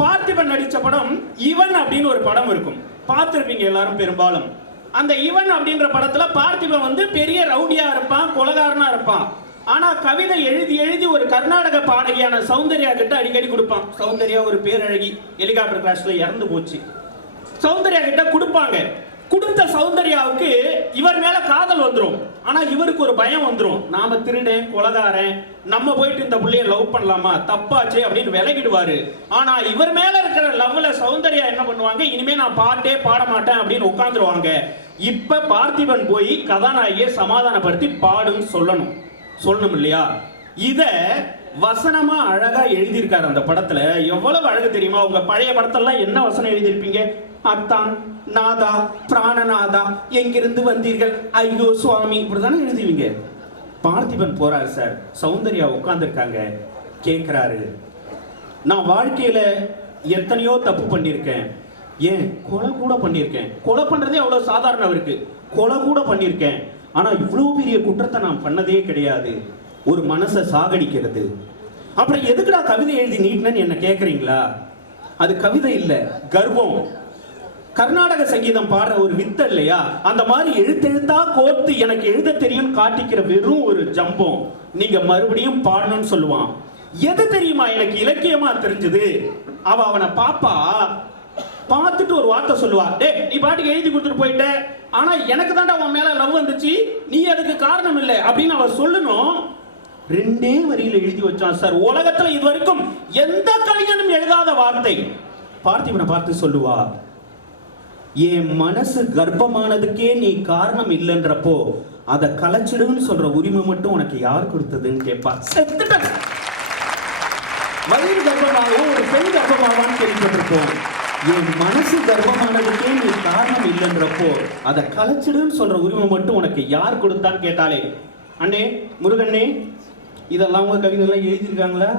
பார்த்திபன் நடிச்ச படம் இவன் அப்படின்னு ஒரு படம் இருக்கும், பார்த்திருப்பீங்க எல்லாரும் பெரும்பாலும். அந்த இவன் அப்படின்ற படத்துல பார்த்திபன் வந்து பெரிய ரவுடியா இருப்பான், கொலகாரனா இருப்பான். ஆனா கவிதை எழுதி எழுதி ஒரு கர்நாடக பாடகியான சௌந்தர்யா கிட்ட அடிக்கடி கொடுப்பான். சௌந்தர்யா ஒரு பேரழகி, ஹெலிகாப்டர் கிராஷ்ல இறந்து போச்சு. சௌந்தர்யா கிட்ட கொடுப்பாங்க. கொடுத்த சௌந்தர்யாவுக்கு இவர் மேல காதல் வந்துரும். ஆனா இவருக்கு ஒரு பயம் வந்துரும், நாம திருடன் கொலகாரன், நம்ம போயிட்டு இந்த புள்ளைய லவ் பண்ணலாமா, தப்பாச்சே அப்படின்னு விலகிடுவாரு. ஆனா இவர் மேல இருக்கிற லவ்ல சௌந்தர்யா என்ன பண்ணுவாங்க, இனிமே நான் பாட்டே பாட மாட்டேன் அப்படின்னு உட்கார்ந்துருவாங்க. இப்ப பார்த்திபன் போய் கதாநாயகியை சமாதானப்படுத்தி பாடுன்னு சொல்லணும் இல்லையா? இத வசனமா அழகா எழுதியிருக்காரு அந்த படத்துல. எவ்வளவு அழகு தெரியுமா? உங்க பழைய படத்தெல்லாம் என்ன வசனம் எழுதியிருப்பீங்க? அத்தான், நாதா, பிராணநாதா, எங்கிருந்து வந்தீர்கள், ஐயோ சுவாமி, இப்படிதானே எழுதுவீங்க. பார்த்திபன் போறாரு சார், சௌந்தர்யா உட்கார்ந்துருக்காங்க, கேட்கிறாரு, நான் வாழ்க்கையில எத்தனையோ தப்பு பண்ணியிருக்கேன், ஏன் கொலை கூட பண்ணியிருக்கேன், கொலை பண்றதே அவ்வளவு சாதாரண அவருக்கு, கொலை கூட பண்ணியிருக்கேன், ஆனா இவ்வளவு பெரிய குற்றத்தை நான் பண்ணதே கிடையாது, ஒரு மனசை சாகடிக்கிறது. அப்புறம் எதுக்குடா கவிதை எழுதி நீட்டினு என்ன கேட்குறீங்களா? அது கவிதை இல்ல, கர்வம். கர்நாடக சங்கீதம் பாடுற ஒரு வித்த இல்லையா, அந்த மாதிரி எழுத்தெழுத்தா கோர்த்து எனக்கு எழுத தெரியும் காட்டிக்கிற வெறும் ஒரு ஜம்பம். நீங்க மறுபடியும் பாடணும்னு சொல்லுவான். எது தெரியுமா எனக்கு இலக்கியமா தெரிஞ்சது? அவனை பாப்பா பார்த்துட்டு ஒரு வார்த்தை சொல்லுவா, டே நீ பாட்டுக்கு எழுதி கொடுத்துட்டு போயிட்ட, ஆனா எனக்கு தாண்டா உன் மேல லவ் வந்துச்சு, நீ அதுக்கு காரணம் இல்லை அப்படின்னு அவ சொல்லணும். ரெண்டே வரியில எழுதி வச்சான் சார். உலகத்துல இது வரைக்கும் எந்த கவிஞனும் எழுதாத வார்த்தை. பார்த்திபனை பார்த்து சொல்லுவா, என் மனசு கர்ப்பமானதுக்கே நீ காரணம் இல்லைன்றப்போ அதை கலைச்சிடுன்னு சொல்ற உரிமை மட்டும் உனக்கு யார் கொடுத்ததுன்னு கேட்பா. செத்துட்டேன். வயிறு கர்ப்பமாகவும் ஒரு பெண் கர்ப்பமாவான்னு கேள்விப்பட்டிருக்கோம். என் மனசு கர்ப்பமானதுக்கே நீ காரணம் இல்லைன்றப்போ அதை கலைச்சிடுன்னு சொல்ற உரிமை மட்டும் உனக்கு யார் கொடுத்தான்னு கேட்டாலே, அண்ணே முருகண்ணே, இதெல்லாம் உங்க கவிதை எல்லாம் எழுதியிருக்காங்களா?